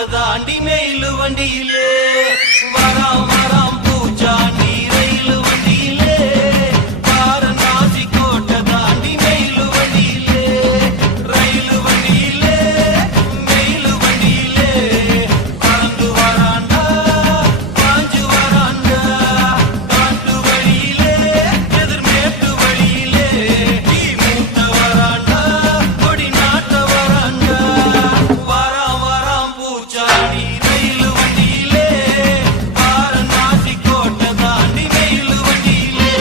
கோட்டை தாண்டி மெயிலு வண்டியிலே வராம் வராம் பூச்சாண்டி ரயிலு வண்டியிலே வாரணாசி கோட்டை தாண்டி மெயிலு வண்டியிலே ரயிலு வண்டியிலே மெயிலு வண்டியிலே பறந்து வராண்டா பாஞ்சு வராண்டா காட்டு வழியிலே எதிர்மேட்டு வழியிலே நீ மூத்த வராண்டா கொடி நாட்ட வராண்டா வராம் வராம் பூச்சாண்டி ரயிலு வண்டியிலே வாரணாசி கோட்டை தாண்டி மெயிலு வண்டியிலே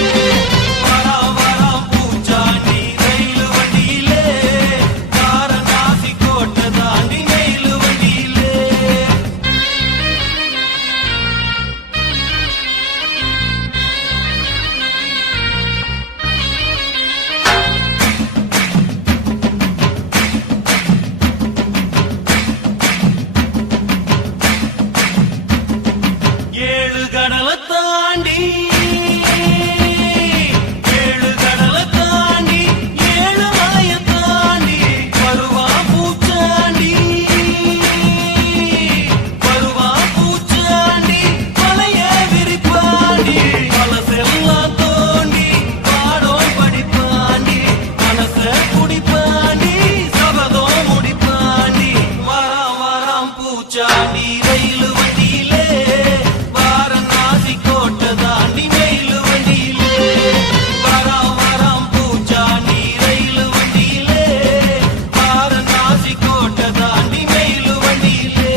வராம் வராம் பூச்சாண்டி ரயிலு வண்டியிலே வாரணாசி கோட்டை தாண்டி மெயிலு வண்டியிலே ஏழு கடலை தாண்டி ஏழு கடலை தாண்டி ஏழு மலையை தாண்டி வருவா பூச்சாண்டி வருவா பூச்சாண்டி மலைய விரிப்பாண்டி மனசெல்லாம் தோண்டி பாடம் படிப்பாண்டி மனச குடிப்பாண்டி சபதம் முடிப்பாண்டி வராம் வராம் பூச்சாண்டி ரயிலு வண்டியிலே வாரணாசி கோட்டை தாண்டி மெயிலு வண்டியிலே வராம் வராம் பூச்சாண்டி ரயிலு வண்டியிலே வாரணாசி கோட்டை தாண்டி மெயிலு வண்டியிலே